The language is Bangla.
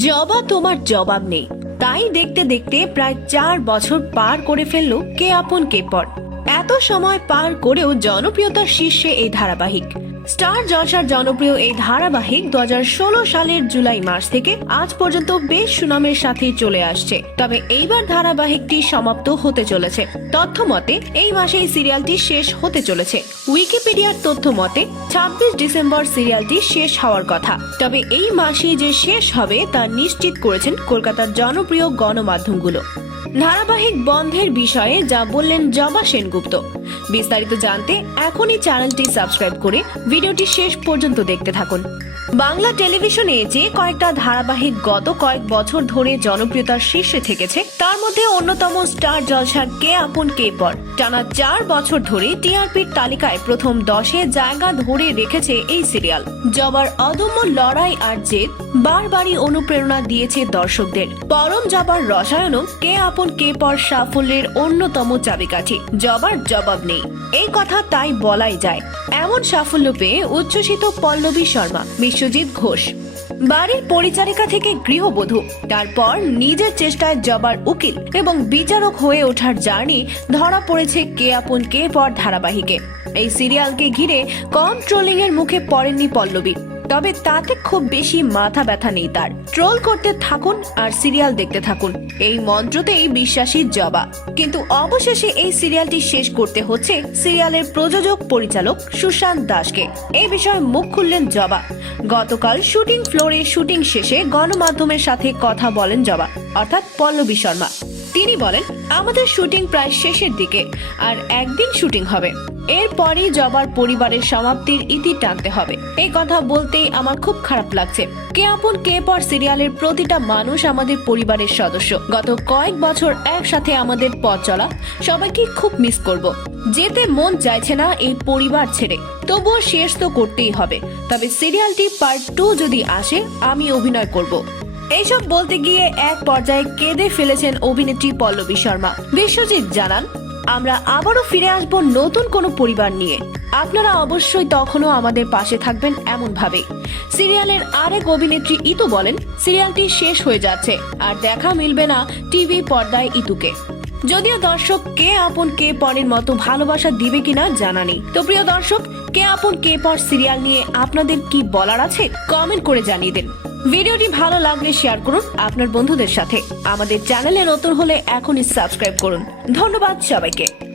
জবা তোমার জবাব নেই। তাই দেখতে দেখতে প্রায় চার বছর পার করে ফেলল কে আপন কে পর। এত সময় পার করেও জনপ্রিয়তার শীর্ষে এই ধারাবাহিক। স্টার জলসার জনপ্রিয় এই ধারাবাহিক দু সালের জুলাই মাস থেকে আজ পর্যন্ত বেশ সুনামের সাথে চলে আসছে। তবে এইবার ধারাবাহিকটি সমাপ্ত হতে চলেছে। তথ্য মতে, এই মাসে এই সিরিয়ালটি শেষ হতে চলেছে। উইকিপিডিয়ার তথ্য মতে, ছাব্বিশ ডিসেম্বর সিরিয়ালটি শেষ হওয়ার কথা। তবে এই মাসেই যে শেষ হবে তা নিশ্চিত করেছেন কলকাতার জনপ্রিয় গণমাধ্যমগুলো। ধারাবাহিক বন্ধের বিষয়ে যা বললেন জবা সেনগুপ্ত। বিস্তারিত জানতে এখনই চ্যানেলটি সাবস্ক্রাইব করে ভিডিওটি শেষ পর্যন্ত দেখতে থাকুন। বাংলা টেলিভিশনে যে কয়েকটা ধারাবাহিক গত কয়েক বছর ধরে জনপ্রিয়তার শীর্ষে থেকেছে, তার মধ্যে অন্যতম স্টার জলসার কে আপন কে পর। টানা চার বছর ধরে টিআরপির তালিকায় প্রথম দশে জায়গা ধরে রেখেছে এই সিরিয়াল। জবার অদম্য লড়াই আর জেদ বারবারই অনুপ্রেরণা দিয়েছে দর্শকদের। পরম জবার রসায়নও কে আপন কে পর সাফল্যের অন্যতম চাবিকাঠি? জবার জবাব নেই। এই কথা তাই বলাই যায়। এমন সাফল্য পেয়ে উচ্ছ্বসিত পল্লবী শর্মা, বিশ্বজিৎ ঘোষ। বাড়ির পরিচারিকা থেকে গৃহবধূ, তারপর নিজের চেষ্টায় জবার উকিল এবং বিচারক হয়ে ওঠার জার্নি ধরা পড়েছে কে আপন কে পর ধারাবাহিকে। এই সিরিয়ালকে ঘিরে কম ট্রোলিং এর মুখে পড়েননি পল্লবী। তবে তাতে খুব বেশি মাথা ব্যথা নেই তার। ট্রোল করতে থাকুন আর সিরিয়াল দেখতে থাকুন। এই মন্ত্রতেই বিশ্বাসী জবা। কিন্তু অবশেষে এই সিরিয়ালটি শেষ করতে হচ্ছে সিরিয়ালের প্রযোজক পরিচালক সুশান্ত দাসকে। এই বিষয়ে মুখ খুললেন জবা। গতকাল শুটিং ফ্লোরে শুটিং শেষে গণমাধ্যমের সাথে কথা বলেন জবা, অর্থাৎ পল্লবী শর্মা। তিনি বলেন, আমাদের শুটিং প্রায় শেষের দিকে, আর একদিন শুটিং হবে। এরপরই জবার পরিবারের সমাপ্তির ইতি টানতে হবে। এই কথা বলতেই আমার খুব খারাপ লাগছে। কে আপন, কে পর সিরিয়ালের প্রতিটা মানুষ আমাদের পরিবারের সদস্য। গত কয়েক বছর একসাথে আমাদের পথ চলা, সবাইকে খুব মিস করব। যেতে মন চাইছে না এই পরিবার ছেড়ে। তবুও শেষ তো করতেই হবে। তবে সিরিয়ালটি পার্ট টু যদি আসে, আমি অভিনয় করব। এইসব বলতে গিয়ে এক পর্যায়ে কেঁদে ফেলেছেন অভিনেত্রী পল্লবী শর্মা। বিশ্বজিৎ জানান, আমরা আবারও ফিরে আসব নতুন কোনো পরিবার নিয়ে। আপনারা অবশ্যই তখনও আমাদের পাশে থাকবেন এমন ভাবে সিরিয়ালের আরেক অভিনেত্রী ইতু বলেন, সিরিয়ালটি শেষ হয়ে যাচ্ছে, আর দেখা মিলবে না টিভি পর্দায় ইতুকে। যদিও দর্শক কে আপন কে পরের মতো ভালোবাসা দিবে কিনা জানা নেই। তো প্রিয় দর্শক, কে আপন কে পর সিরিয়াল নিয়ে আপনাদের কি বলার আছে? কমেন্ট করে জানিয়ে দিন। ভিডিওটি ভালো লাগলে শেয়ার করুন আপনার বন্ধুদের সাথে। আমাদের চ্যানেলে নতুন হলে এখনই সাবস্ক্রাইব করুন। ধন্যবাদ সবাইকে।